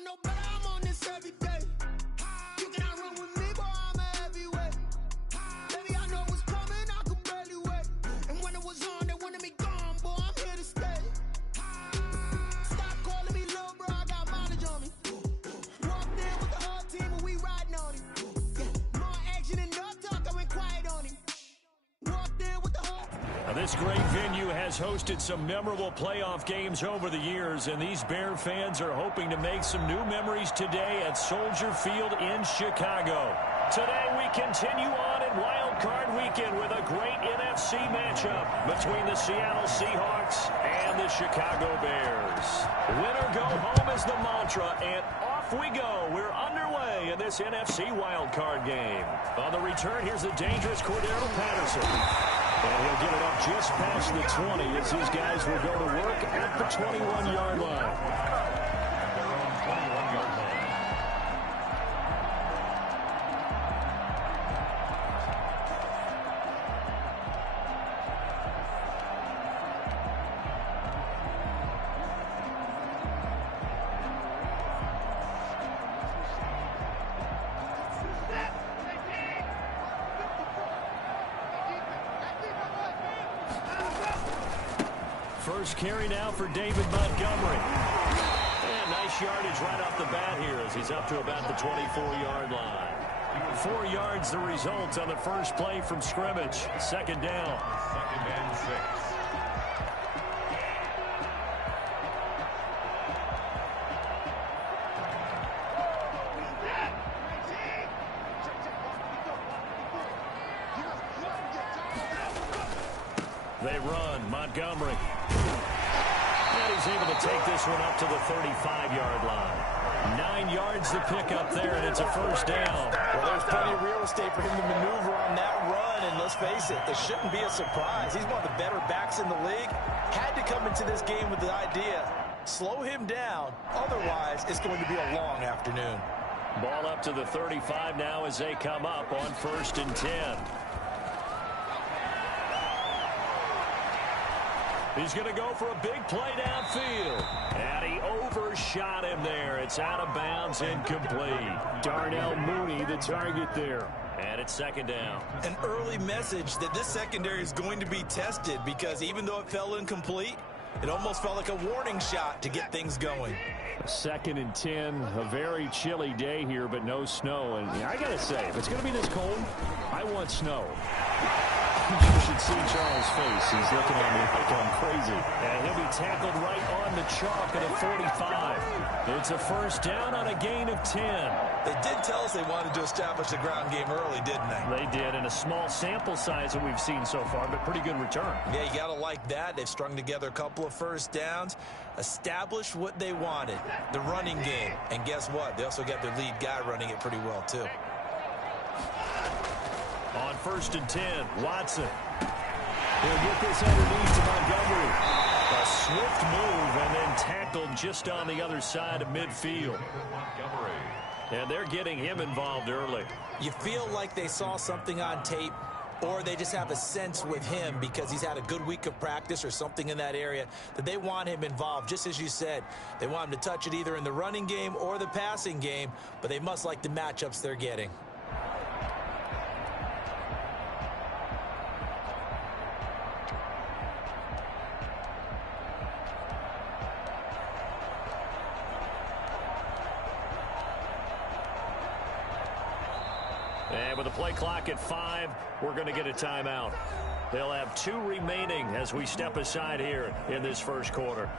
don't know better, I'm on this every day. You cannot run with me, boy, I'm a heavyweight. Baby, I know what's coming, I could barely wait. And when it was on, they wanted me gone, boy, I'm here to stay. Stop calling me little bro, I got mileage on me. Walked in with the whole team and we riding on him. Yeah, more action and no talk, I went quiet on him. Walked in with the whole Now, this great venue has hosted some memorable playoff games over the years, and these Bear fans are hoping to make some new memories today at Soldier Field in Chicago. Today we continue on in Wild Card Weekend with a great NFC matchup between the Seattle Seahawks and the Chicago Bears. Win or go home is the mantra, and off we go. We're underway in this NFC Wild Card game. On the return, here's the dangerous Cordero Patterson. And he'll get it up just past the 20 as his guys will go to work at the 21-yard line. First carry now for David Montgomery. And nice yardage right off the bat here as he's up to about the 24-yard line. 4 yards the result on the first play from scrimmage. Second down. Second and 6. They run. Montgomery. And he's able to take this one up to the 35-yard line. 9 yards to pick up there, and it's a first down. Well, there's plenty of real estate for him to maneuver on that run, and let's face it, this shouldn't be a surprise. He's one of the better backs in the league. Had to come into this game with the idea, slow him down. Otherwise, it's going to be a long afternoon. Ball up to the 35 now as they come up on 1st and 10. He's going to go for a big play downfield. And he overshot him there. It's out of bounds, incomplete. Darnell Mooney, the target there. And it's second down. An early message that this secondary is going to be tested because even though it fell incomplete, it almost felt like a warning shot to get things going. 2nd and 10, a very chilly day here, but no snow. And I got to say, if it's going to be this cold, I want snow. You should see Charles' face. He's looking at me like I'm crazy. And he'll be tackled right on the chalk at a 45. It's a first down on a gain of 10. They did tell us they wanted to establish the ground game early, didn't they? They did, in a small sample size that we've seen so far, but pretty good return. Yeah, you got to like that. They've strung together a couple of first downs, established what they wanted, the running game. And guess what? They also got their lead guy running it pretty well, too. On 1st and 10, Watson. He'll get this underneath to Montgomery. A swift move and then tackled just on the other side of midfield. Montgomery. And they're getting him involved early. You feel like they saw something on tape, or they just have a sense with him because he's had a good week of practice or something in that area that they want him involved. Just as you said, they want him to touch it either in the running game or the passing game, but they must like the matchups they're getting. And with the play clock at 5, we're going to get a timeout. They'll have 2 remaining as we step aside here in this first quarter.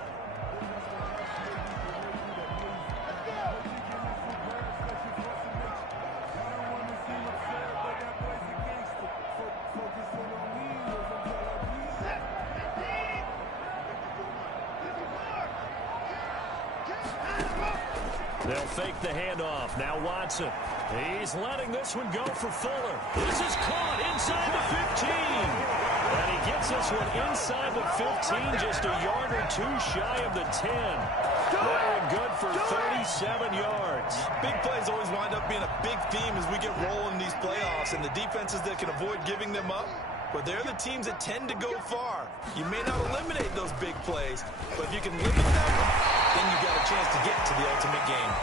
They'll fake the handoff. Now Watson. He's letting this one go for Fuller. This is caught inside the 15. And he gets this one inside the 15, just a yard or 2 shy of the 10. Going good for 37 yards. Big plays always wind up being a big theme as we get rolling in these playoffs, and the defenses that can avoid giving them up, but they're the teams that tend to go far. You may not eliminate those big plays, but if you can limit them, then you've got a chance to get to the ultimate game.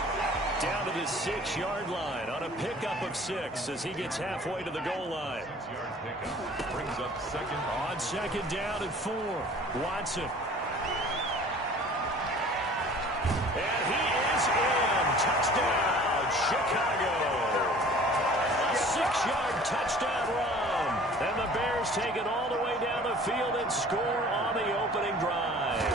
Down to the 6-yard line on a pickup of 6 as he gets halfway to the goal line. 6-yard pickup brings up second. On second down and 4. Watson. And he is in. Touchdown, Chicago. A 6-yard touchdown run. And the Bears take it all the way down the field and score on the opening drive.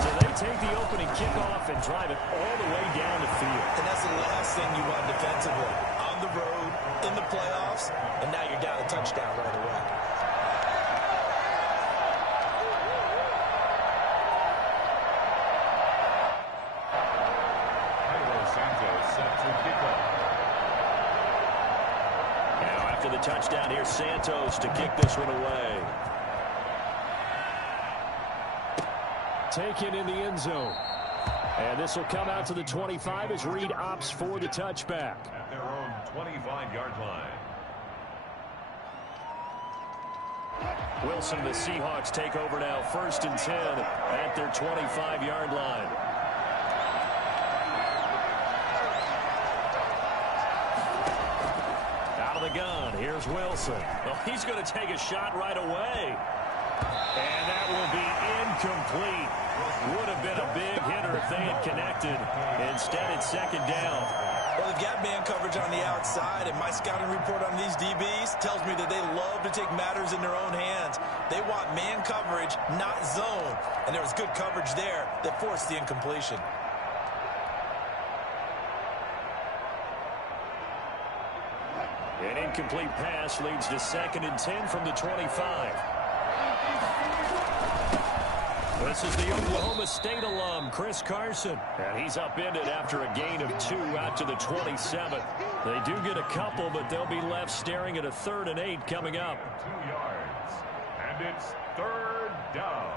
So they take the opening kickoff and drive it all the way down the field. And that's the last thing you want defensively. On the road, in the playoffs, and now you're down a touchdown right away. Set to kick off. Now after the touchdown, here's Santos to kick this one away. Taken in the end zone. And this will come out to the 25 as Reed opts for the touchback. At their own 25-yard line. Wilson, the Seahawks take over now, 1st and 10 at their 25-yard line. Out of the gun, here's Wilson. Oh, he's going to take a shot right away. And that will be incomplete. Would have been a big hitter if they had connected. Instead, it's second down. Well, they've got man coverage on the outside, and my scouting report on these DBs tells me that they love to take matters in their own hands. They want man coverage, not zone. And there was good coverage there that forced the incompletion. An incomplete pass leads to 2nd and 10 from the 25. This is the Oklahoma State alum, Chris Carson. And he's upended after a gain of 2 out to the 27. They do get a couple, but they'll be left staring at a 3rd and 8 coming up. 2 yards. And it's 3rd down.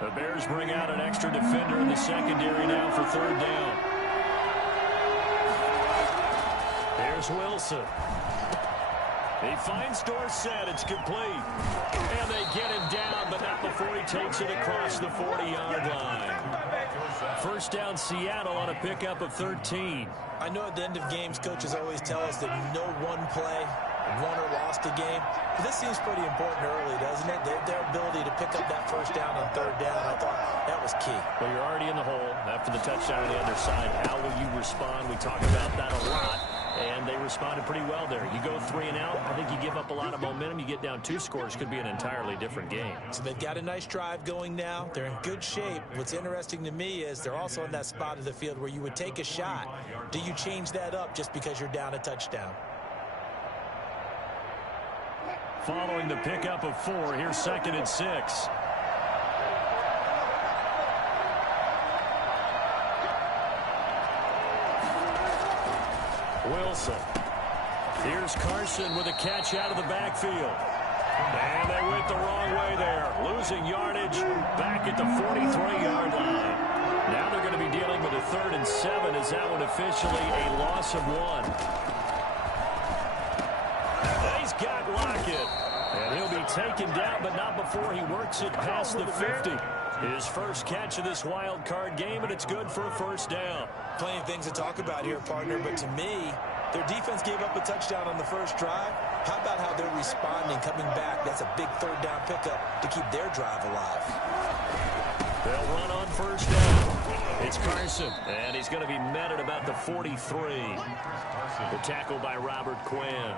The Bears bring out an extra defender in the secondary now for 3rd down. Here's Wilson. He finds Dorsett. It's complete. And they get him down, but not before he takes it across the 40-yard line. 1st down, Seattle on a pickup of 13. I know at the end of games, coaches always tell us that no one play won or lost a game. But this seems pretty important early, doesn't it? Their ability to pick up that 1st down on 3rd down, I thought that was key. Well, you're already in the hole after the touchdown on the other side. How will you respond? We talk about that a lot. And they responded pretty well there. You go 3 and out, I think you give up a lot of momentum. You get down 2 scores, could be an entirely different game. So they've got a nice drive going now. They're in good shape. What's interesting to me is they're also in that spot of the field where you would take a shot. Do you change that up just because you're down a touchdown? Following the pickup of 4, here's 2nd and 6. Wilson. Here's Carson with a catch out of the backfield. And they went the wrong way there. Losing yardage back at the 43-yard line. Now they're going to be dealing with a 3rd and 7 as that one officially a loss of 1. He's got Lockett. And he'll be taken down, but not before he works it past the 50. His first catch of this wild card game, and it's good for a 1st down. Plenty of things to talk about here, partner, but to me, their defense gave up a touchdown on the first drive. How about how they're responding, coming back? That's a big 3rd down pickup to keep their drive alive. They'll run on 1st down. It's Carson, and he's going to be met at about the 43. The tackle by Robert Quinn.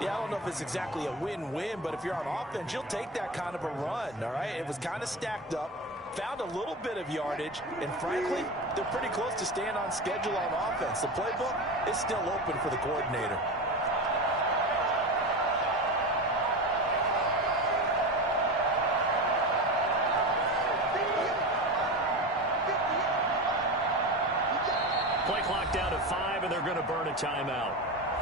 Yeah, I don't know if it's exactly a win-win, but if you're on offense, you'll take that kind of a run, all right? It was kind of stacked up, found a little bit of yardage, and frankly, they're pretty close to staying on schedule on offense. The playbook is still open for the coordinator. Play clock down to 5, and they're going to burn a timeout.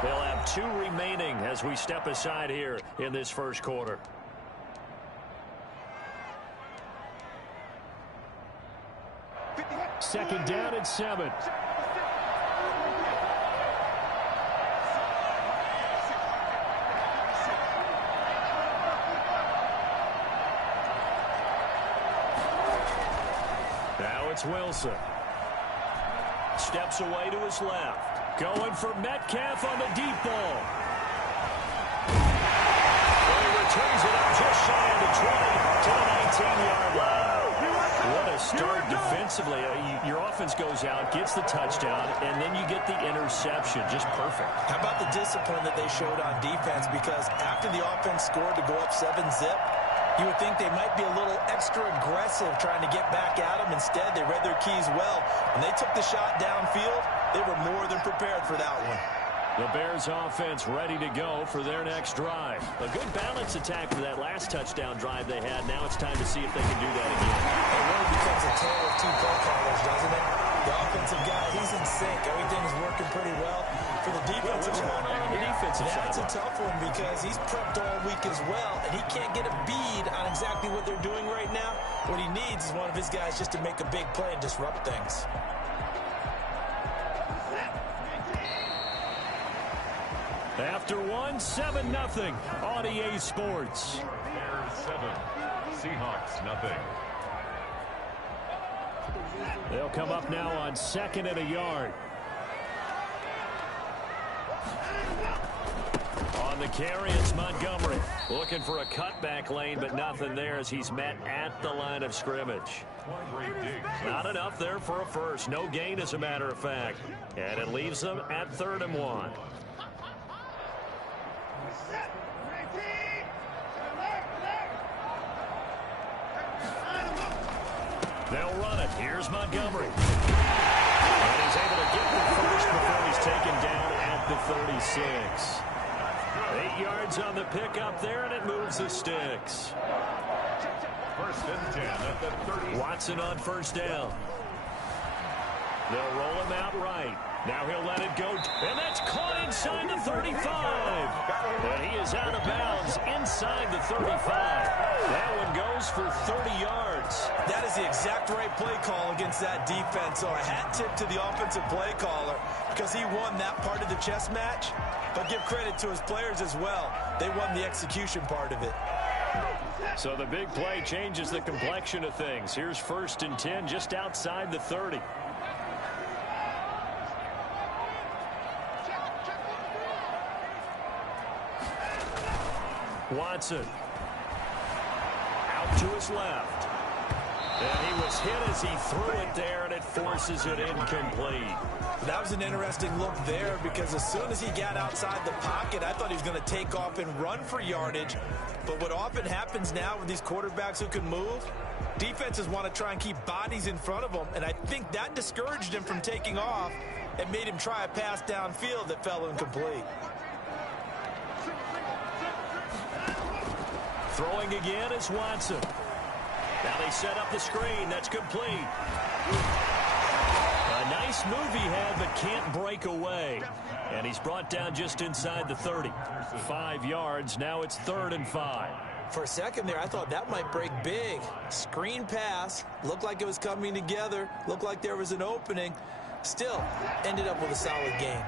They'll have 2 remaining as we step aside here in this first quarter. Second down and 7. Now it's Wilson. Steps away to his left. Going for Metcalf on the deep ball. He returns it up just shy of the 20 to the 19-yard line. What a start defensively. Your offense goes out, gets the touchdown, and then you get the interception. Just perfect. How about the discipline that they showed on defense? Because after the offense scored to go up 7-zip, you would think they might be a little extra aggressive trying to get back at them. Instead, they read their keys well. When they took the shot downfield, they were more than prepared for that one. The Bears offense ready to go for their next drive. A good balance attack for that last touchdown drive they had. Now it's time to see if they can do that again. It really becomes a tale of two play callers, doesn't it? The offensive guy, he's in sync. Everything is working pretty well. For the defensive that's a tough one because he's prepped all week as well, and he can't get a bead on exactly what they're doing right now. What he needs is one of his guys just to make a big play and disrupt things. After one, 7-0 on EA Sports. Bears 7, Seahawks nothing. They'll come up now on 2nd and a yard. On the carry, it's Montgomery. Looking for a cutback lane, but nothing there as he's met at the line of scrimmage. Not enough there for a first. No gain, as a matter of fact. And it leaves them at 3rd and 1. They'll run it. Here's Montgomery. And he's able to get the first before he's taken down at the 36. 8 yards on the pickup there, and it moves the sticks. 1st and 10 at the 30. Watson on 1st down. They'll roll him out right. Now he'll let it go. And that's caught inside the 35. And he is out of bounds inside the 35. That one goes for 30 yards. That is the exact right play call against that defense. So a hat tip to the offensive play caller because he won that part of the chess match. But give credit to his players as well. They won the execution part of it. So the big play changes the complexion of things. Here's 1st and 10 just outside the 30. Watson out to his left. And he was hit as he threw it there, and it forces it incomplete. That was an interesting look there because as soon as he got outside the pocket, I thought he was going to take off and run for yardage. But what often happens now with these quarterbacks who can move, defenses want to try and keep bodies in front of them, and I think that discouraged him from taking off and made him try a pass downfield that fell incomplete. Throwing again is Watson. Now they set up the screen. That's complete. A nice move he had, but can't break away. And he's brought down just inside the 30. 5 yards. Now it's 3rd and 5. For a second there, I thought that might break big. Screen pass. Looked like it was coming together. Looked like there was an opening. Still, ended up with a solid game.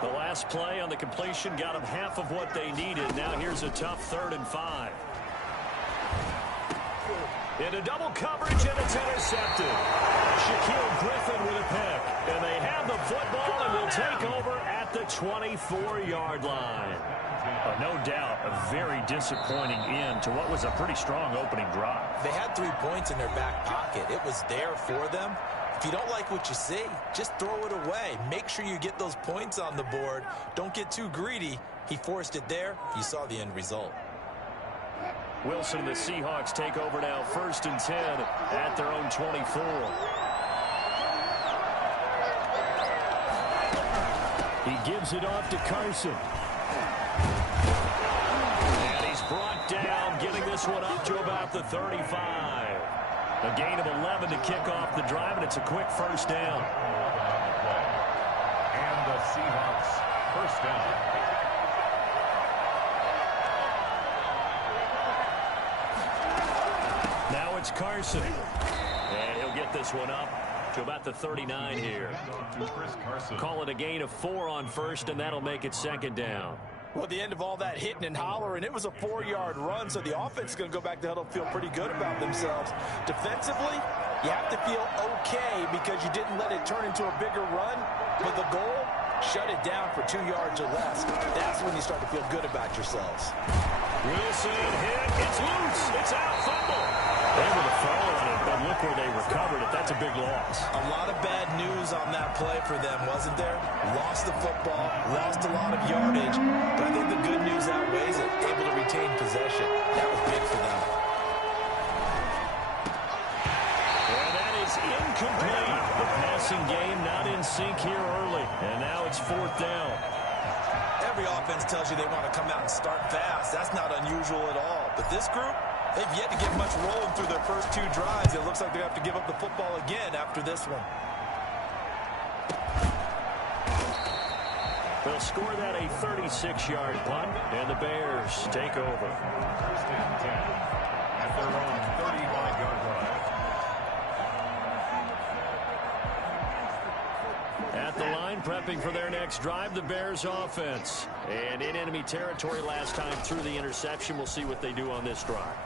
The last play on the completion got them half of what they needed. Now here's a tough 3rd and 5. Into double coverage, and it's intercepted. Shaquille Griffin with a pick. And they have the football and will take over at the 24-yard line. No doubt, a very disappointing end to what was a pretty strong opening drive. They had 3 points in their back pocket. It was there for them. If you don't like what you see, just throw it away. Make sure you get those points on the board. Don't get too greedy. He forced it there. You saw the end result. Wilson and the Seahawks take over now, 1st and 10 at their own 24. He gives it off to Carson. And he's brought down, getting this one up to about the 35. A gain of 11 to kick off the drive, and it's a quick 1st down. And the Seahawks 1st down. Now it's Carson. And he'll get this one up to about the 39 here. Call it a gain of 4 on 1st, and that'll make it 2nd down. Well, at the end of all that hitting and hollering, it was a 4-yard run, so the offense is going to go back to huddle, feel pretty good about themselves. Defensively, you have to feel okay because you didn't let it turn into a bigger run, but the goal, shut it down for 2 yards or less. That's when you start to feel good about yourselves. Wilson hit. It's loose. It's out. Fumble. Able to fall on it, but look where they recovered it. That's a big loss. A lot of bad news on that play for them, wasn't there? Lost the football, lost a lot of yardage, but I think the good news outweighs it. Able to retain possession. That was big for them. And that is incomplete. The passing game not in sync here early. And now it's 4th down. Every offense tells you they want to come out and start fast. That's not unusual at all. But this group, they've yet to get much rolling through their first 2 drives. It looks like they have to give up the football again after this one. They'll score that a 36-yard punt, and the Bears take over. First and 10 at their own 35-yard line. At the line, prepping for their next drive, the Bears offense. And in enemy territory last time through the interception. We'll see what they do on this drive.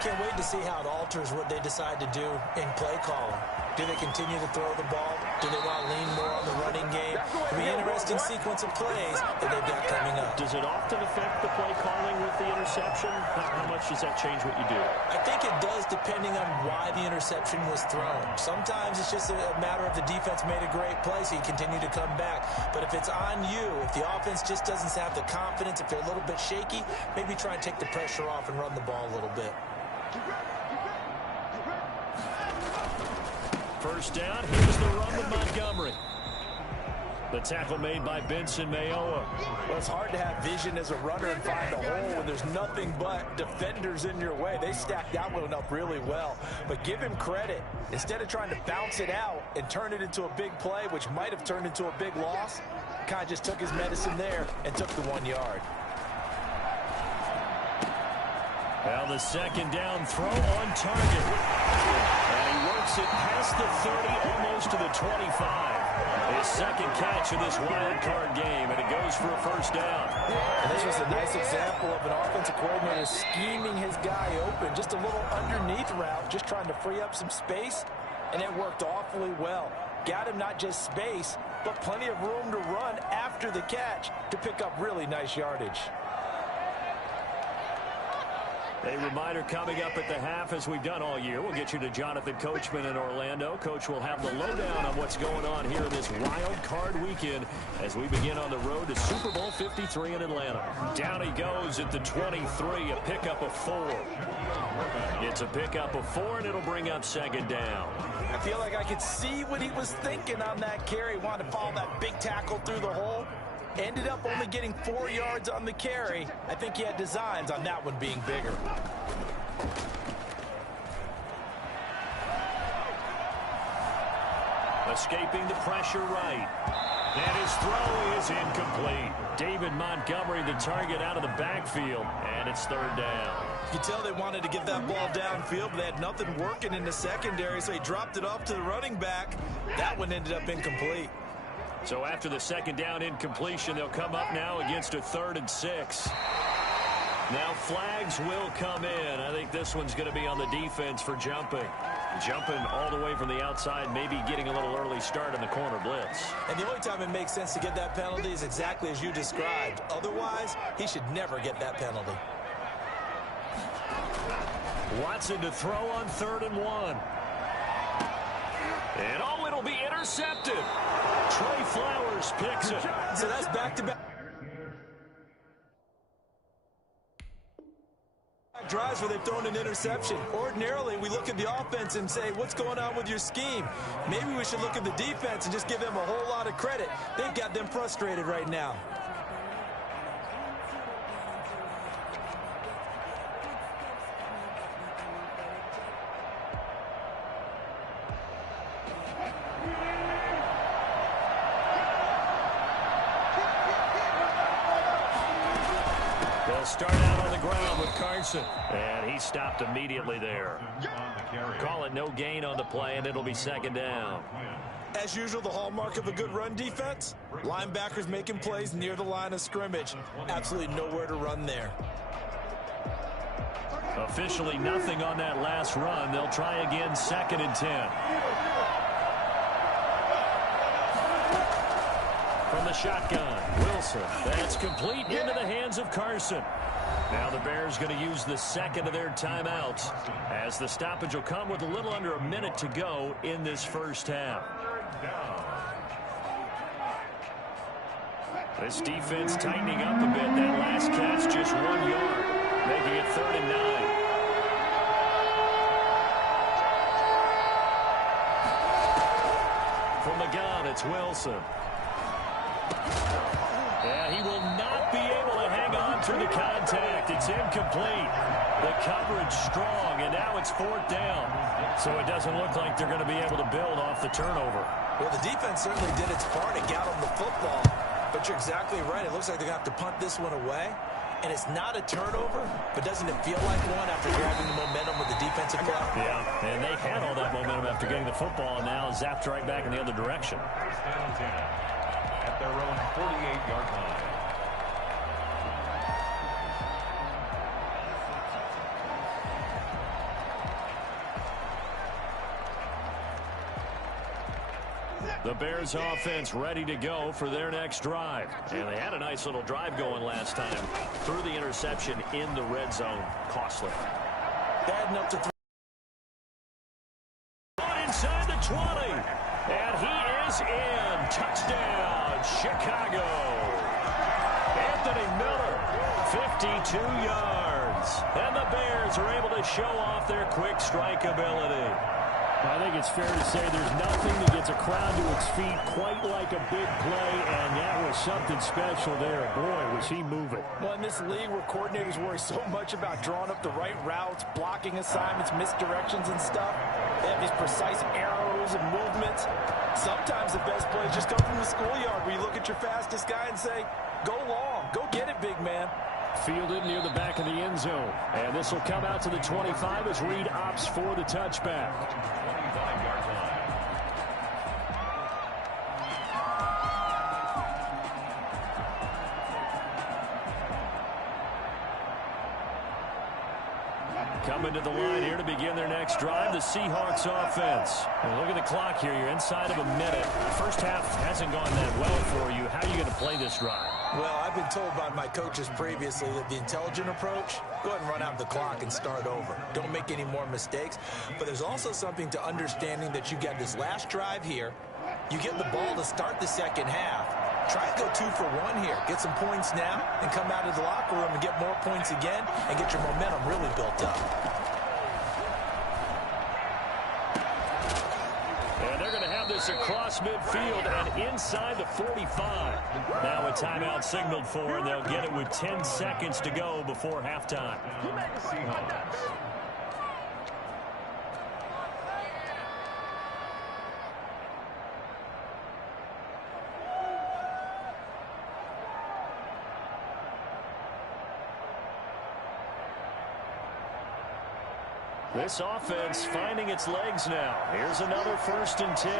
Can't wait to see how it alters what they decide to do in play calling. Do they continue to throw the ball? Do they want to lean more on the running game? It'll be an interesting sequence of plays that they've got coming up. Does it often affect the play calling with the interception? How much does that change what you do? I think it does depending on why the interception was thrown. Sometimes it's just a matter of the defense made a great play, so you continue to come back. But if it's on you, if the offense just doesn't have the confidence, if they're a little bit shaky, maybe try and take the pressure off and run the ball a little bit. First down, here's the run with Montgomery. The tackle made by Benson Mayowa. Well, it's hard to have vision as a runner and find a hole when there's nothing but defenders in your way. They stacked that one up really well. But give him credit. Instead of trying to bounce it out and turn it into a big play, which might have turned into a big loss, kind of just took his medicine there and took the 1 yard. Well, the second down throw on target. And he works it past the 30, almost to the 25. His second catch in this wild card game, and it goes for a first down. And this was a nice example of an offensive coordinator scheming his guy open. Just a little underneath route, just trying to free up some space, and it worked awfully well. Got him not just space, but plenty of room to run after the catch to pick up really nice yardage. A reminder coming up at the half, as we've done all year. We'll get you to Jonathan Coachman in Orlando. Coach will have the lowdown on what's going on here in this wild card weekend as we begin on the road to Super Bowl 53 in Atlanta. Down he goes at the 23, a pickup of 4. It's a pickup of 4, and it'll bring up second down. I feel like I could see what he was thinking on that carry. Wanted to follow that big tackle through the hole. Ended up only getting 4 yards on the carry. I think he had designs on that one being bigger. Escaping the pressure right. And his throw is incomplete. David Montgomery, the target, out of the backfield, and it's third down. You can tell they wanted to get that ball downfield, but they had nothing working in the secondary, so he dropped it off to the running back. That one ended up incomplete. So after the second down incompletion, they'll come up now against a 3rd and 6. Now flags will come in. I think this one's going to be on the defense for jumping. Jumping all the way from the outside, maybe getting a little early start in the corner blitz. And the only time it makes sense to get that penalty is exactly as you described. Otherwise, he should never get that penalty. Watson to throw on 3rd and 1. And oh, it'll be intercepted. Trey Flowers picks it. So that's back-to-back drives where they've thrown an interception. Ordinarily, we look at the offense and say, what's going on with your scheme? Maybe we should look at the defense and just give them a whole lot of credit. They've got them frustrated right now. Start out on the ground with Carson. And he stopped immediately there. Call it no gain on the play, and it'll be second down. As usual, the hallmark of a good run defense, Linebackers making plays near the line of scrimmage. Absolutely nowhere to run there. Officially nothing on that last run. They'll try again, 2nd and 10. From the shotgun, Wilson. That's complete into the hands of Carson. Now the Bears going to use the second of their timeouts as the stoppage will come with a little under a minute to go in this first half. This defense tightening up a bit. That last catch just 1 yard, making it 3rd and 9. From the gun, it's Wilson. Yeah, he will not be able to hang on through the contact. It's incomplete. The coverage strong, and now it's 4th down. So it doesn't look like they're going to be able to build off the turnover. Well, the defense certainly did its part to get them the football. But you're exactly right. It looks like they're going to have to punt this one away. And it's not a turnover, but doesn't it feel like one after grabbing the momentum with the defensive play? Yeah, and they had all that momentum after getting the football, and now zapped right back in the other direction. At their own 48-yard line. The Bears offense ready to go for their next drive. And they had a nice little drive going last time. Through the interception in the red zone. Costly. Bad enough to throw. Inside the 20. And he is in. Touchdown, Chicago. Anthony Miller, 52 yards. And the Bears are able to show off their quick strike ability. I think it's fair to say there's nothing that gets a crowd to its feet quite like a big play, and that was something special there. Boy, was he moving. Well, in this league where coordinators worry so much about drawing up the right routes, blocking assignments, misdirections and stuff, they have these precise arrows and movements. Sometimes the best plays just come from the schoolyard where you look at your fastest guy and say, go long, go get it, big man. Fielded near the back of the end zone. And this will come out to the 25 as Reed opts for the touchback. 25-yard line. Coming to the line here to begin their next drive, the Seahawks offense. And look at the clock here. You're inside of a minute. The first half hasn't gone that well for you. How are you going to play this drive? Well, I've been told by my coaches previously that the intelligent approach, go ahead and run out the clock and start over. Don't make any more mistakes. But there's also something to understanding that you got this last drive here. You get the ball to start the second half. Try and go 2 for 1 here. Get some points now and come out of the locker room and get more points again and get your momentum really built up. And they're going to have this across midfield and inside the 45. Now a timeout signaled for, and they'll get it with 10 seconds to go before halftime. Seahawks. This offense finding its legs now. Here's another 1st and 10.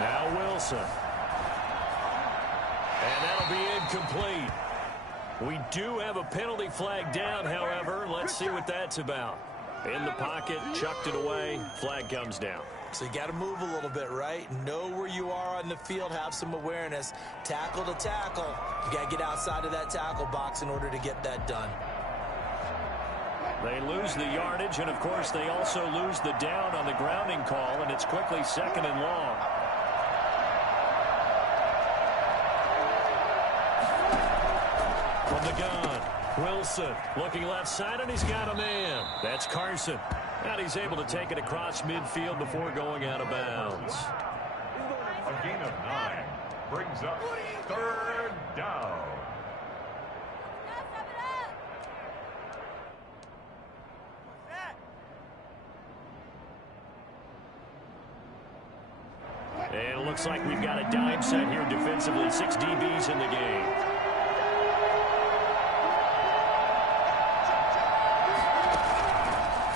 Now Wilson. And that'll be incomplete. We do have a penalty flag down, however. Let's see what that's about. In the pocket, chucked it away, flag comes down. So you got to move a little bit, right? Know where you are on the field, have some awareness. Tackle to tackle. You got to get outside of that tackle box in order to get that done. They lose the yardage, and of course they also lose the down on the grounding call, and it's quickly 2nd and long. From the gun, Wilson looking left side, and he's got a man. That's Carson. And he's able to take it across midfield before going out of bounds. A gain of 9 brings up 3rd down. And it looks like we've got a dime set here defensively. 6 DBs in the game.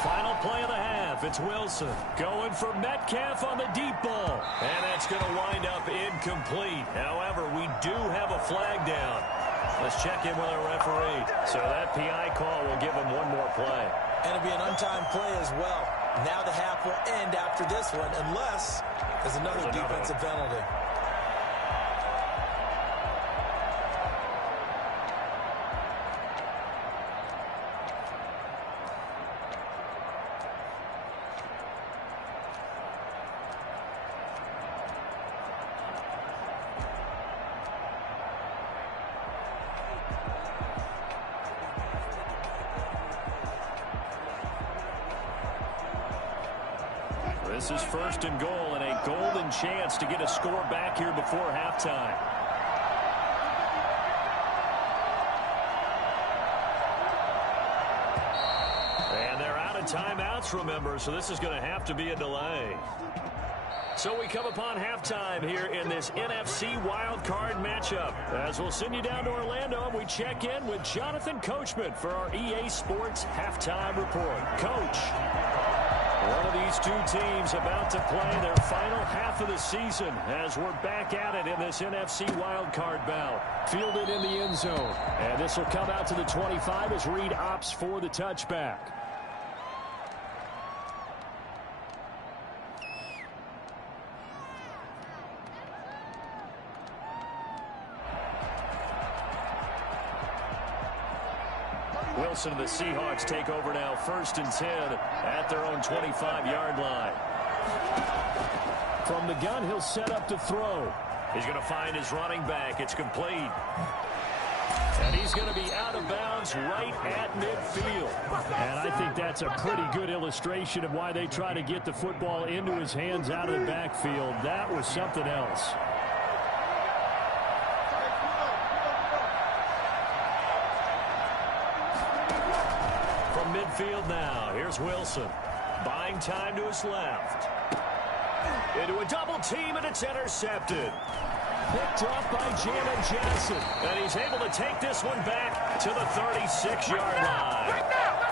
Final play of the half. It's It's Wilson going for Metcalf on the deep ball. And that's going to wind up incomplete. However, we do have a flag down. Let's check in with our referee. So that PI call will give him one more play. And it'll be an untimed play as well. Now the half will end after this one unless there's another defensive penalty. This is first and goal and a golden chance to get a score back here before halftime. And they're out of timeouts, remember, so this is going to have to be a delay. So we come upon halftime here in this NFC wildcard matchup. As we'll send you down to Orlando, and we check in with Jonathan Coachman for our EA Sports Halftime Report. Coach. One of these two teams about to play their final half of the season as we're back at it in this NFC wildcard bout. Fielded in the end zone. And this will come out to the 25 as Reed opts for the touchback. Wilson and the Seahawks take over now, 1st and 10 at their own 25-yard line. From the gun, he'll set up to throw. He's going to find his running back. It's complete. And he's going to be out of bounds right at midfield. And I think that's a pretty good illustration of why they try to get the football into his hands out of the backfield. That was something else. Midfield now. Here's Wilson. Buying time to his left. Into a double team, and it's intercepted. Picked off by Jalen Johnson. And he's able to take this one back to the 36-yard line.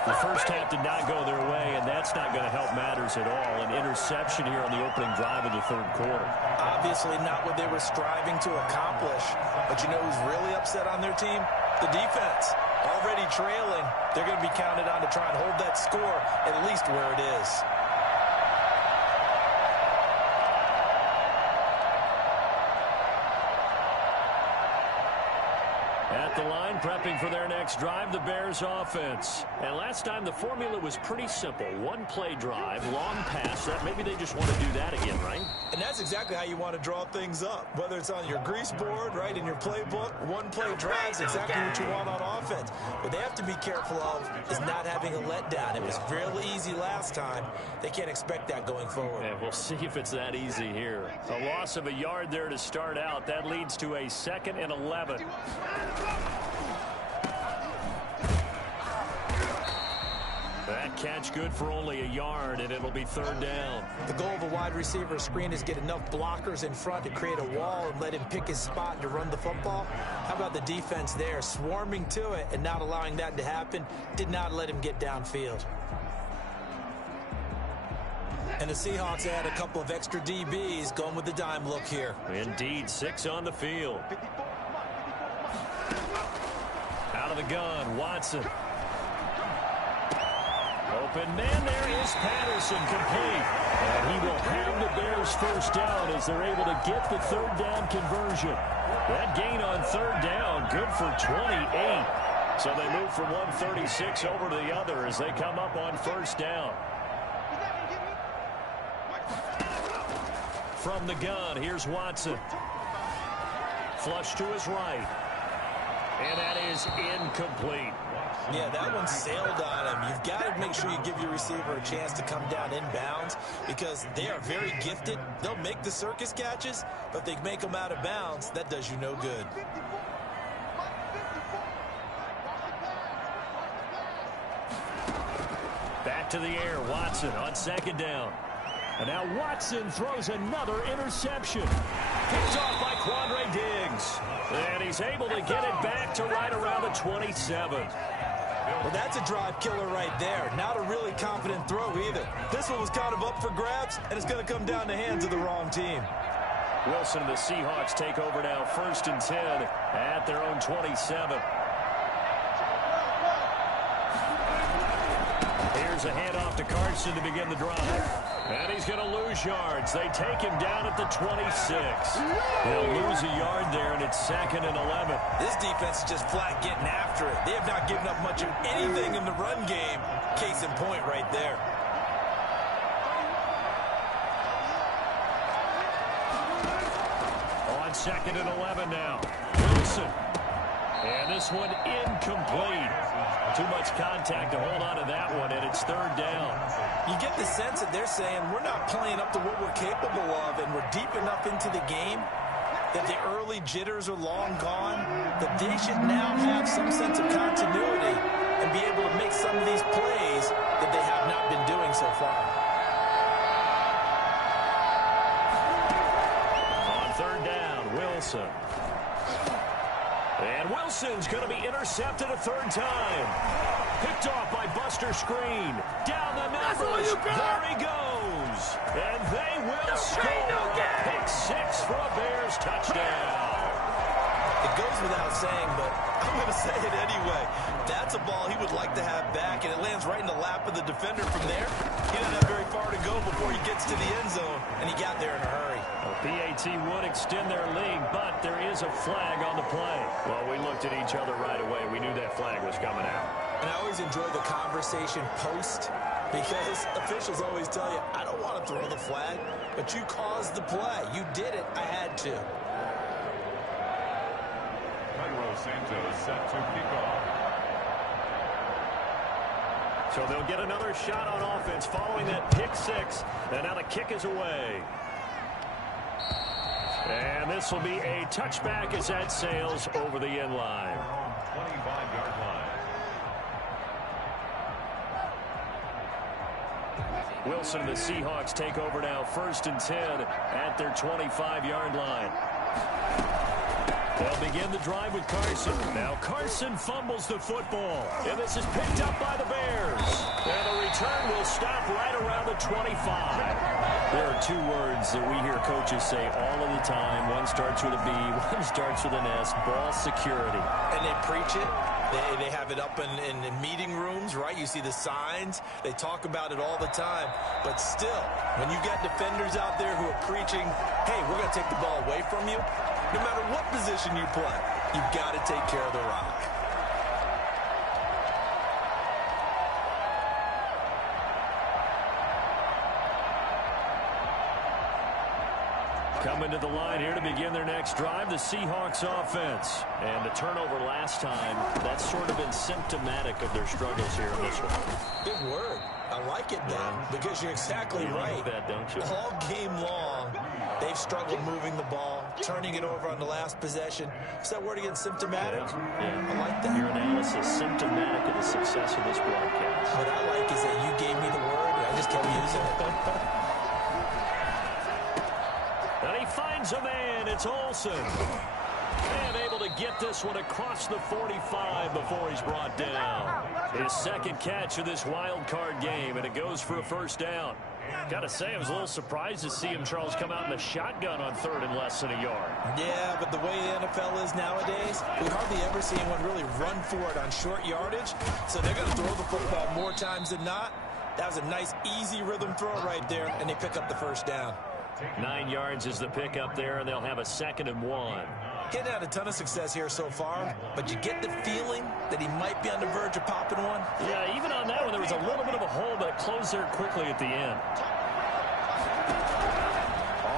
The first half did not go their way, and that's not going to help matters at all. An interception here on the opening drive of the third quarter. Obviously not what they were striving to accomplish. But you know who's really upset on their team? The defense. Already trailing, they're going to be counted on to try and hold that score at least where it is. At the line, prepping for their next drive, the Bears offense. And last time, the formula was pretty simple. One-play drive, long pass. Maybe they just want to do that again, right? And that's exactly how you want to draw things up. Whether it's on your grease board, right, in your playbook, one-play drive is exactly what you want on offense. What they have to be careful of is not having a letdown. It was fairly easy last time. They can't expect that going forward. And we'll see if it's that easy here. A loss of a yard there to start out. That leads to a 2nd and 11. That catch good for only a yard, and it'll be 3rd down. The goal of a wide receiver screen is get enough blockers in front to create a wall and let him pick his spot to run the football. How about the defense there, swarming to it and not allowing that to happen? Did not let him get downfield. And the Seahawks add a couple of extra DBs going with the dime look here. Indeed, 6 on the field. Out of the gun, Watson. Open man, there is Patterson, complete. And he will have the Bears 1st down as they're able to get the 3rd down conversion. That gain on 3rd down, good for 28. So they move from 136 over to the other as they come up on 1st down. From the gun, here's Watson. Flush to his right. And that is incomplete. Yeah, that one sailed on him. You've got to make sure you give your receiver a chance to come down inbounds because they are very gifted. They'll make the circus catches, but if they make them out of bounds, that does you no good. Back to the air, Watson on 2nd down. And now Watson throws another interception. Picked off by Quandre Diggs. And he's able to get it back to right around the 27. Well, that's a drive killer right there. Not a really confident throw either. This one was kind of up for grabs, and it's going to come down the hands of the wrong team. Wilson and the Seahawks take over now, 1st and 10 at their own 27. Here's a handoff to Carson to begin the drive. And he's going to lose yards. They take him down at the 26. They'll lose a yard there, and it's 2nd and 11. This defense is just flat getting after it. They have not given up much of anything in the run game. Case in point right there. On 2nd and 11 now. Wilson. And this one incomplete. Too much contact to hold on to that one, and it's 3rd down. You get the sense that they're saying we're not playing up to what we're capable of, and we're deep enough into the game that the early jitters are long gone, that they should now have some sense of continuity and be able to make some of these plays that they have not been doing so far. On 3rd down, Wilson. And Wilson's going to be intercepted a 3rd time. Picked off by Buster Screen. Down the numbers. There he goes. And they will score a pick 6 for a Bears touchdown. It goes without saying, but I'm going to say it anyway. That's a ball he would like to have back, and it lands right in the lap of the defender from there. He doesn't have very far to go before he gets to the end zone, and he got there in a hurry. Well, PAT would extend their lead, but there is a flag on the play. Well, we looked at each other right away. We knew that flag was coming out. And I always enjoy the conversation post, because officials always tell you, I don't want to throw the flag, but you caused the play. You did it. I had to. Santos set to kick off. So they'll get another shot on offense following that pick 6. And now the kick is away. And this will be a touchback as that sails over the end line. 25-yard line. Wilson and the Seahawks take over now, 1st and 10 at their 25-yard line. They'll begin the drive with Carson. Now Carson fumbles the football. And this is picked up by the Bears. And the return will stop right around the 25. There are 2 words that we hear coaches say all of the time. One starts with a B, one starts with an S. Ball security. And they preach it. They have it up in meeting rooms, right? You see the signs. They talk about it all the time. But still, when you got defenders out there who are preaching, hey, we're going to take the ball away from you, no matter what position you play, you've got to take care of the rock. Coming to the line here to begin their next drive, the Seahawks offense. And the turnover last time, that's sort of been symptomatic of their struggles here in this one. Good word. I like it, Ben, because you're exactly right. Like that, don't you? All game long, they've struggled moving the ball, turning it over on the last possession. Is that word again, symptomatic? Yeah. I like that. Your analysis, symptomatic of the success of this broadcast. What I like is that you gave me the word, and I just kept using it. And he finds a man. It's Olsen. And able to get this one across the 45 before he's brought down. His 2nd catch of this wild card game, and it goes for a 1st down. Gotta say, I was a little surprised to see him, Charles, come out in the shotgun on 3rd and less than a yard. Yeah, but the way the NFL is nowadays, we hardly ever see anyone really run for it on short yardage. So they're going to throw the football more times than not. That was a nice, easy rhythm throw right there, and they pick up the 1st down. 9 yards is the pickup there, and they'll have a 2nd and 1. He hadn't had a ton of success here so far, but you get the feeling that he might be on the verge of popping one. Yeah, even on that one, there was a little bit of a hole, but it closed there quickly at the end.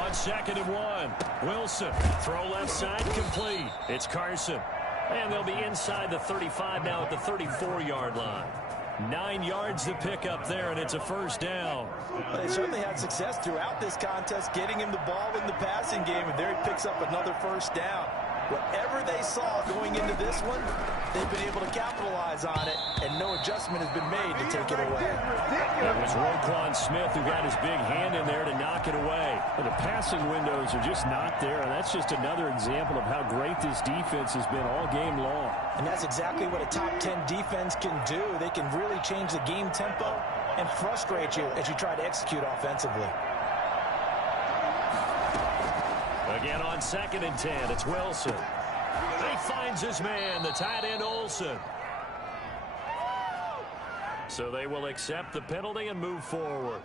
On 2nd and 1, Wilson. Throw left side, complete. It's Carson. And they'll be inside the 35 now at the 34-yard line. 9 yards to pick up there, and it's a 1st down. But they certainly had success throughout this contest, getting him the ball in the passing game, and there he picks up another 1st down. Whatever they saw going into this one, they've been able to capitalize on it, and no adjustment has been made to take it away. It was Roquan Smith who got his big hand in there to knock it away. But the passing windows are just not there, and that's just another example of how great this defense has been all game long. And that's exactly what a top 10 defense can do. They can really change the game tempo and frustrate you as you try to execute offensively. Again on 2nd and 10, it's Wilson. He finds his man, the tight end Olsen. So they will accept the penalty and move forward.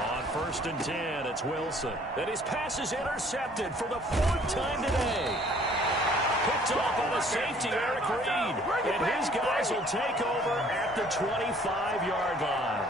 On 1st and 10, it's Wilson. And his pass is intercepted for the 4th time today. Picked off on a safety, Eric Reed. And his guys will take over at the 25-yard line.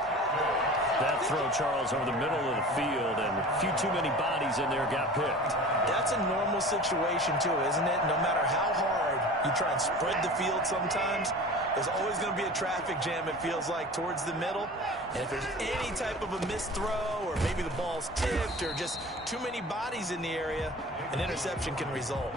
That throw, Charles, over the middle of the field, and a few too many bodies in there got picked. That's a normal situation, too, isn't it? No matter how hard you try and spread the field sometimes, there's always going to be a traffic jam, it feels like, towards the middle. And if there's any type of a missed throw, or maybe the ball's tipped, or just too many bodies in the area, an interception can result.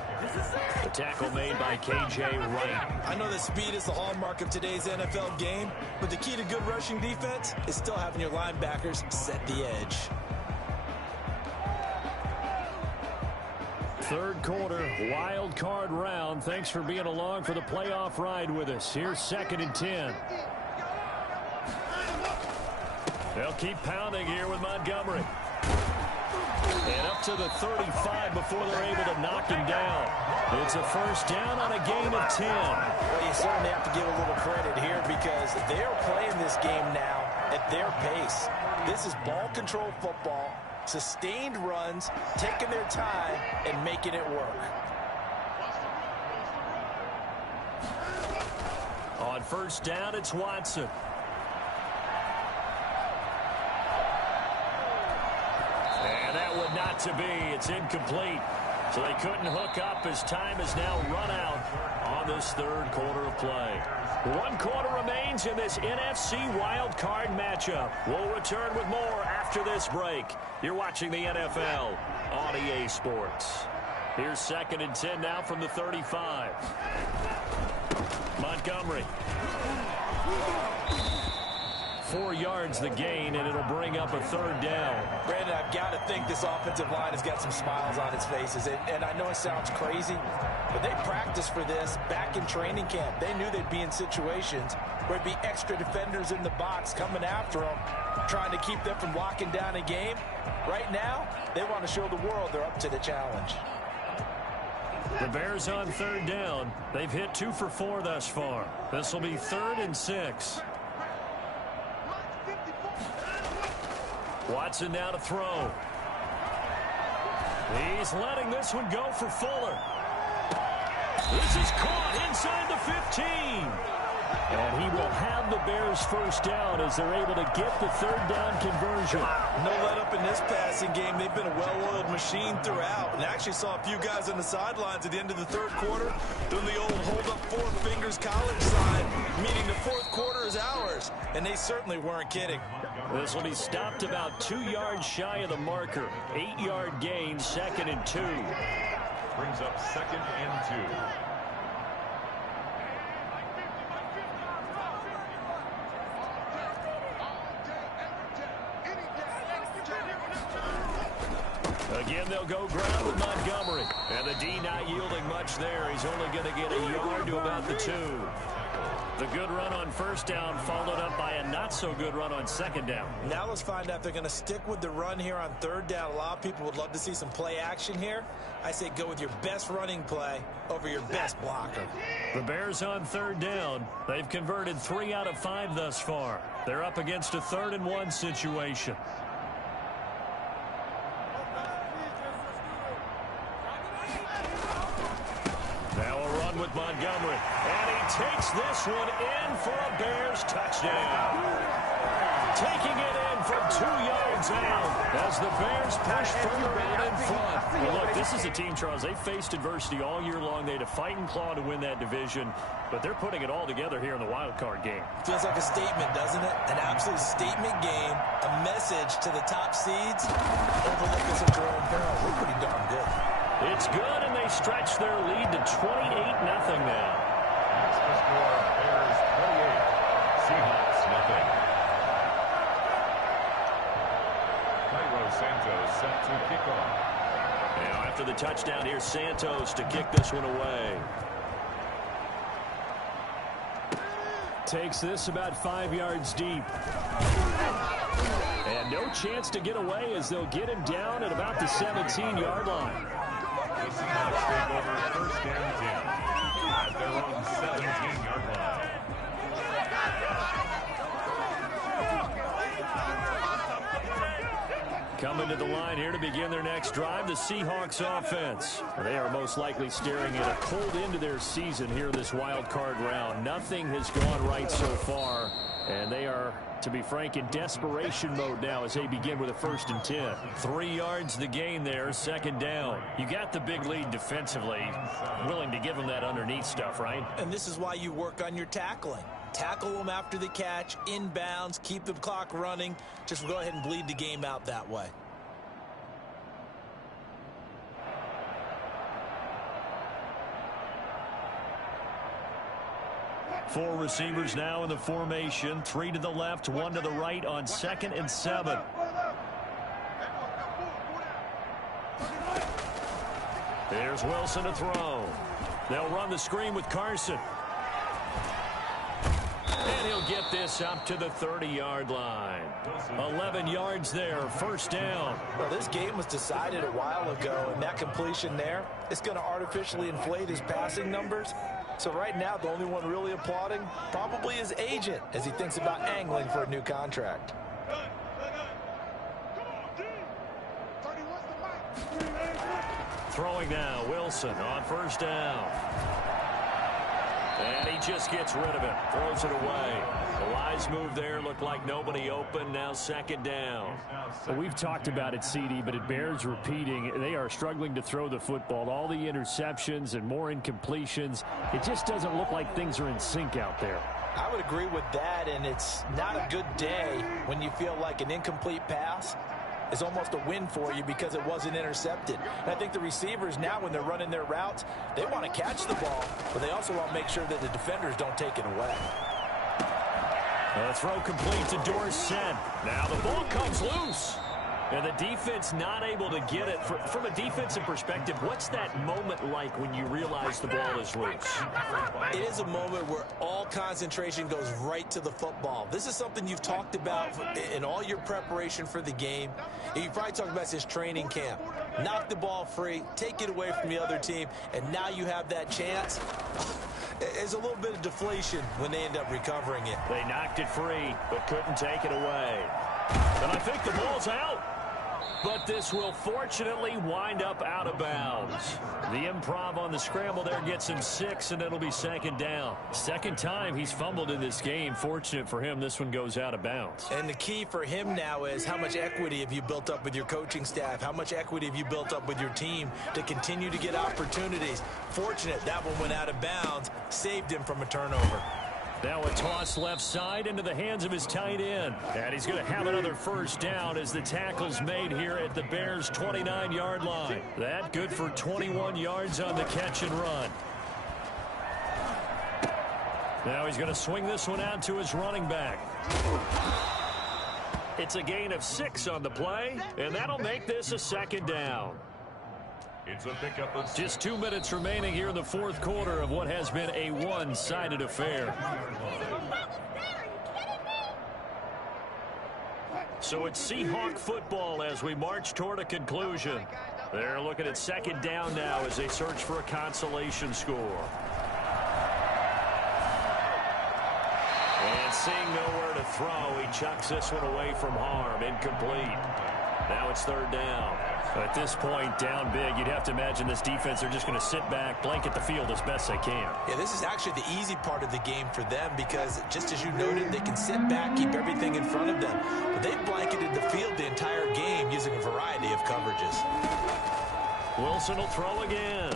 The tackle made by K.J. Wright. I know that speed is the hallmark of today's NFL game, but the key to good rushing defense is still having your linebackers set the edge. 3rd quarter, wild card round. Thanks for being along for the playoff ride with us. Here's 2nd and 10. They'll keep pounding here with Montgomery. And up to the 35 before they're able to knock him down. It's a 1st down on a gain of 10. Well, you certainly have to give a little credit here because they're playing this game now at their pace. This is ball control football, sustained runs, taking their time, and making it work. On 1st down, it's Watson. And that would not to be. It's incomplete. So they couldn't hook up as time has now run out on this 3rd quarter of play. 1 quarter remains in this NFC wild card matchup. We'll return with more after this break. You're watching the NFL on EA Sports. Here's 2nd and 10 now from the 35. Montgomery. 4 yards the gain, and it'll bring up a 3rd down. Brandon, I've got to think this offensive line has got some smiles on its faces. And I know it sounds crazy, but they practiced for this back in training camp. They knew they'd be in situations where it'd be extra defenders in the box coming after them, trying to keep them from locking down a game. Right now, they want to show the world they're up to the challenge. The Bears on 3rd down. They've hit 2 for 4 thus far. This will be 3rd and 6. Watson now to throw. He's letting this one go for Fuller. This is caught inside the 15. And he will have the Bears 1st down as they're able to get the 3rd down conversion. No let up in this passing game. They've been a well-oiled machine throughout. And I actually saw a few guys on the sidelines at the end of the 3rd quarter doing the old hold up 4 fingers college sign, meaning the 4th quarter is ours. And they certainly weren't kidding. This will be stopped about 2 yards shy of the marker. 8-yard gain, 2nd and 2. Brings up 2nd and 2. Again, they'll go ground with Montgomery. And the D not yielding much there. He's only going to get a yard to about the 2. The good run on 1st down followed up by a not-so-good run on 2nd down. Now let's find out if they're going to stick with the run here on 3rd down. A lot of people would love to see some play action here. I say go with your best running play over your best blocker. The Bears on 3rd down. They've converted 3 out of 5 thus far. They're up against a 3rd and 1 situation. Now a run with Montgomery. And he takes this one in for a Bears touchdown. Taking it in from 2 yards out as the Bears push further out in front. Well, look, this is a team, Charles. They faced adversity all year long. They had to fight and claw to win that division, but they're putting it all together here in the wild card game. Feels like a statement, doesn't it? An absolute statement game, a message to the top seeds. Overlook us at your own peril. We're pretty darn good. It's good, and they stretch their lead to 28-0 now. That's the score. Bears 28, Seahawks nothing. Santos set to kick off. Now after the touchdown, here's Santos to kick this one away. Takes this about 5 yards deep. And no chance to get away as they'll get him down at about the 17-yard line. The Seahawks take over first and 10 at their own 17-yard line. Coming to the line here to begin their next drive, the Seahawks offense. They are most likely staring at a cold end to their season here in this wild card round. Nothing has gone right so far, and they are, to be frank, in desperation mode now as they begin with a 1st and 10. 3 yards the gain there, second down. You got the big lead defensively, willing to give them that underneath stuff, right? And this is why you work on your tackling. Tackle them after the catch, inbounds, keep the clock running. Just go ahead and bleed the game out that way. Four receivers now in the formation. 3 to the left, 1 to the right on 2nd and 7. There's Wilson to throw. They'll run the screen with Carson. And he'll get this up to the 30-yard line. 11 yards there, first down. Well, this game was decided a while ago, and that completion there is going to artificially inflate his passing numbers. So right now, the only one really applauding probably his agent as he thinks about angling for a new contract. Throwing now, Wilson on first down. And he just gets rid of it, throws it away. The wise move there, looked like nobody open, now second down. Well, we've talked about it, CD, but it bears repeating. They are struggling to throw the football. All the interceptions and more incompletions. It just doesn't look like things are in sync out there. I would agree with that, and it's not a good day when you feel like an incomplete pass is almost a win for you because it wasn't intercepted. And I think the receivers now, when they're running their routes, they want to catch the ball, but they also want to make sure that the defenders don't take it away. The throw complete to Dorsett. Now the ball comes loose. And the defense not able to get it. From a defensive perspective, what's that moment like when you realize the ball is loose? It is a moment where all concentration goes right to the football. This is something you've talked about in all your preparation for the game. And you've probably talked about since training camp. Knock the ball free, take it away from the other team, and now you have that chance. There's a little bit of deflation when they end up recovering it. They knocked it free, but couldn't take it away. And I think the ball's out. But this will fortunately wind up out of bounds. The improv on the scramble there gets him 6, and it'll be second down. Second time he's fumbled in this game. Fortunate for him, this one goes out of bounds. And the key for him now is how much equity have you built up with your coaching staff? How much equity have you built up with your team to continue to get opportunities? Fortunate that one went out of bounds, saved him from a turnover. Now a toss left side into the hands of his tight end. And he's going to have another first down as the tackle's made here at the Bears' 29-yard line. That good for 21 yards on the catch and run. Now he's going to swing this one out to his running back. It's a gain of 6 on the play, and that'll make this a second down. It's a pickup of Just 2 minutes remaining here in the fourth quarter of what has been a one-sided affair. So it's Seahawk football as we march toward a conclusion. They're looking at second down now as they search for a consolation score. And seeing nowhere to throw, he chucks this one away from harm. Incomplete. Now it's third down. At this point, down big, you'd have to imagine this defense, they're just going to sit back, blanket the field as best they can. Yeah, this is actually the easy part of the game for them because, just as you noted, they can sit back, keep everything in front of them. But they've blanketed the field the entire game using a variety of coverages. Wilson will throw again.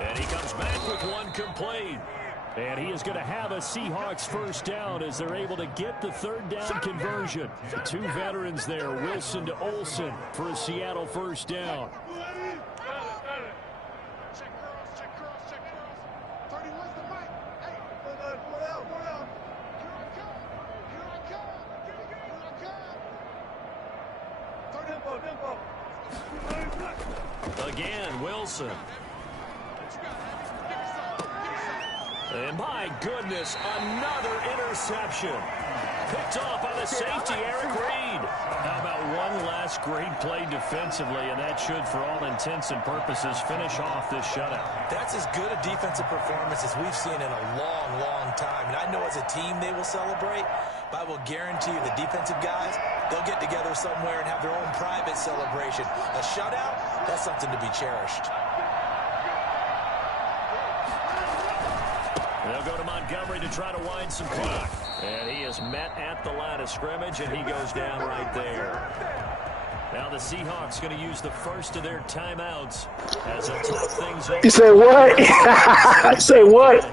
And he comes back with one complete. And he is going to have a Seahawks first down as they're able to get the third down conversion. The two veterans there, Wilson to Olsen, for a Seattle first down. Again, Wilson. And my goodness, another interception. Picked off by the safety, Eric Reed. How about one last great play defensively, and that should, for all intents and purposes, finish off this shutout. That's as good a defensive performance as we've seen in a long, long time. And I know as a team they will celebrate, but I will guarantee you the defensive guys, they'll get together somewhere and have their own private celebration. A shutout, that's something to be cherished. They'll go to Montgomery to try to wind some clock. And he is met at the line of scrimmage, and he goes down right there. Now the Seahawks going to use the first of their timeouts as they top things over. You say what? Say what?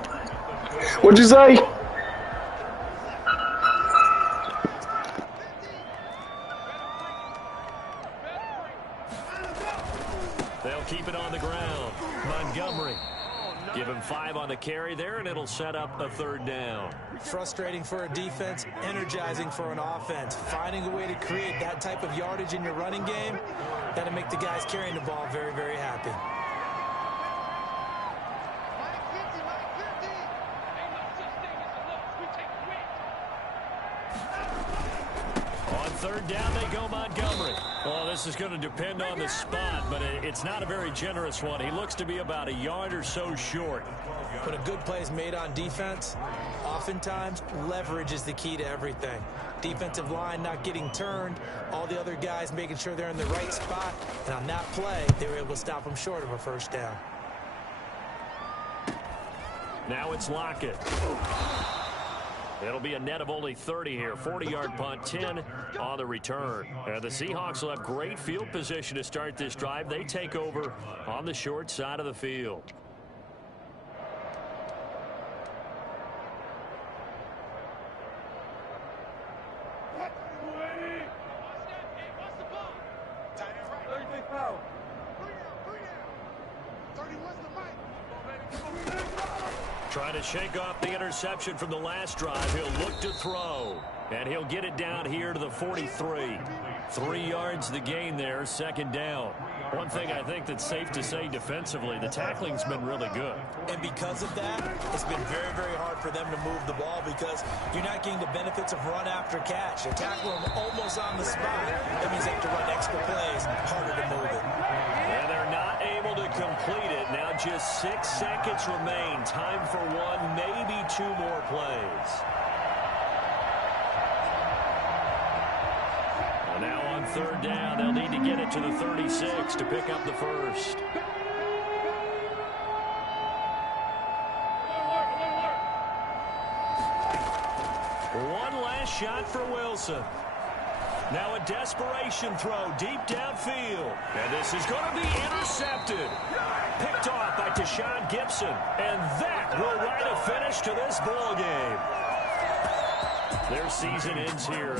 What'd you say? They'll keep it on the ground. Montgomery. Give him 5 on the carry there, and it'll set up a third down. Frustrating for a defense, energizing for an offense. Finding a way to create that type of yardage in your running game, that'll make the guys carrying the ball very, very happy. On third down, they go Montgomery. Well, this is going to depend on the spot, but it's not a very generous one. He looks to be about a yard or so short. When a good play is made on defense, oftentimes leverage is the key to everything. Defensive line not getting turned, all the other guys making sure they're in the right spot, and on that play, they were able to stop them short of a first down. Now it's Lockett. It'll be a net of only 30 here. 40-yard punt, 10 on the return. The Seahawks will have great field position to start this drive. They take over on the short side of the field. Trying to shake off the interception from the last drive. He'll look to throw. And he'll get it down here to the 43. 3 yards the gain there, second down. One thing I think that's safe to say defensively, the tackling's been really good. And because of that, it's been very, very hard for them to move the ball because you're not getting the benefits of run after catch. They're tackling them almost on the spot. That means they have to run extra plays, harder to move it. And they're not able to complete it. Now just 6 seconds remain. Time for one, maybe 2 more plays. And now on third down, they'll need to get it to the 36 to pick up the first. One last shot for Wilson. Now a desperation throw deep downfield. And this is going to be intercepted. Picked off by Tashawn Gibson. And that will write a finish to this ball game. Their season ends here.